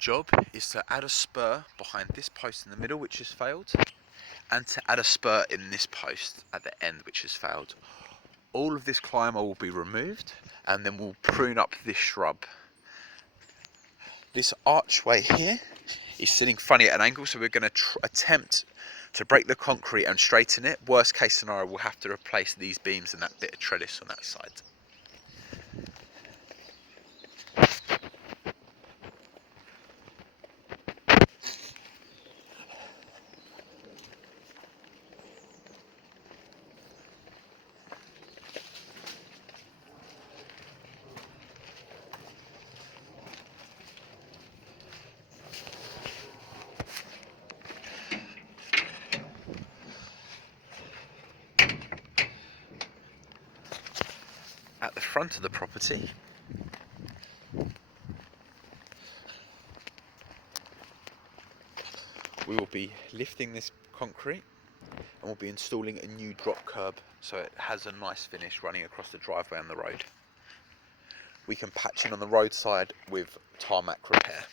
job is to add a spur behind this post in the middle, which has failed, and to add a spur in this post at the end, which has failed. All of this climber will be removed, and then we'll prune up this shrub. This archway here is sitting funny at an angle, so we're going to attempt to break the concrete and straighten it. Worst case scenario, we'll have to replace these beams and that bit of trellis on that side. At the front of the property, we will be lifting this concrete and we'll be installing a new drop curb so it has a nice finish running across the driveway and the road. We can patch in on the roadside with tarmac repair.